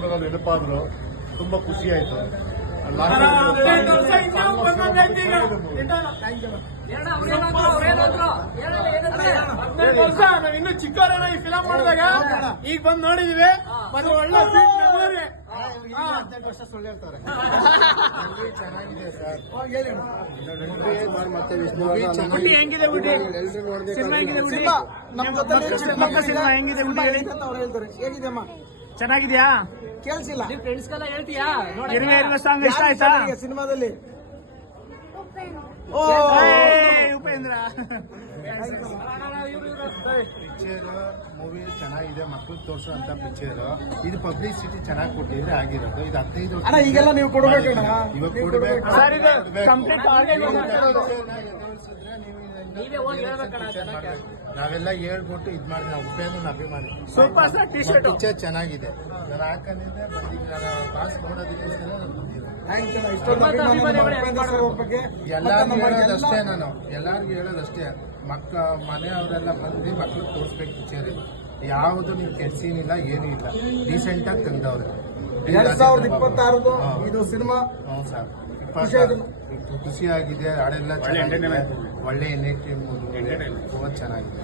ಅವ್ರನ್ನೆಲ್ಲ ನೆನಪಾದ್ರು. ತುಂಬಾ ಖುಷಿ ಆಯ್ತು. ಇನ್ನು ಚಿಕ್ಕವರನ್ನ ಈ ಫಿಲಂ ಮಾಡಿದಾಗ ಈಗ ಬಂದು ನೋಡಿದೀವಿ. ಮತ್ತೆ ಒಳ್ಳೆ ವರ್ಷ ಸುಳ್ಳು ಹೇಳ್ತಾರೆ. ಚೆನ್ನಾಗಿದೆ ಸರ್. ಮತ್ತೆ ಹುಟ್ಟಿ ಹೆಂಗಿದೆ ಹುಟ್ಟಿ ಸಿನಿಮಾ ಹೆಂಗಿದೆ ಹುಟ್ಟಿ ನಮ್ಮ ಜೊತೆ ಚಿಕ್ಕಮಕ್ಕ ಸಿನಿಮಾ ಹೆಂಗಿದೆ ಹುಟ್ಟಿ ಹೇಳಿ ಹೇಗಿದೆಯಮ್ಮ? ಚೆನ್ನಾಗಿದ್ಯಾ? ಕೇಳಿಸಿಲ್ಲ. ಫ್ರೆಂಡ್ಸ್ಗೆಲ್ಲ ಹೇಳ್ತೀಯಾ? ಇರುವೆ ಸಾಂಗ್ ಇಷ್ಟ ಆಯ್ತಾ ಸಿನಿಮಾದಲ್ಲಿ? ಉಪೇಂದ್ರ ಪಿಕ್ಚರ್ ಮೂವಿ ಚೆನ್ನಾಗಿದೆ. ಮಕ್ಕಳಿಗೆ ತೋರಿಸುವಂತ ಪಿಕ್ಚರ್. ಇದು ಪಬ್ಲಿಸಿಟಿ ಚೆನ್ನಾಗಿ ಕೊಟ್ಟಿದ್ರೆ ಆಗಿರೋದು. ಇದು 15 ವರ್ಷ. ಈಗೆಲ್ಲ ನೀವು ಕೊಡ್ಬೇಕಣ್ಣ. ಇವಾಗ ಕೊಡ್ಬೇಕು. ನಾವೆಲ್ಲ ಹೇಳ್ಬಿಟ್ಟು ಇದ್ ಮಾಡಿ ನಾವು ಉಪೇಂದ್ರ ಅಭಿಮಾನಿ. Super sir T shirt picture ಚೆನ್ನಾಗಿದೆ. ನಾನು ಹಾಕೊಂಡಿದ್ದೆ ಪಾಸ್ ನೋಡೋದಕ್ಕೋಸ್ಕರ ಎಲ್ಲಾರ್ಗು ಹೇಳೋದಷ್ಟೇ. ನಾನು ಎಲ್ಲಾರ್ಗು ಹೇಳೋದಷ್ಟೇ, ಮನೆಯವರೆಲ್ಲ ಬಂದು ಮಕ್ಳು ತೋರಿಸ್ಬೇಕು ಪಿಕ್ಚರ್. ಯಾವುದು ನೀವು ಕೆಡ್ಸೀನಿಲ್ಲ, ಏನೂ ಇಲ್ಲ, ರೀಸೆಂಟ್ ಆಗಿ ತಂದವ್ರೆ. 2026 ಇದು ಸಿನಿಮಾ. ಹ್ಞೂ ಸರ್, ಖುಷಿಯಾಗಿದೆ. ಹಾಡೆಲ್ಲ ಚೆನ್ನಾಗಿದೆ. ಒಳ್ಳೆ ಎಂಟರ್ಟೈನ್ಮೆಂಟ್, ತುಂಬಾ ಚೆನ್ನಾಗಿದೆ.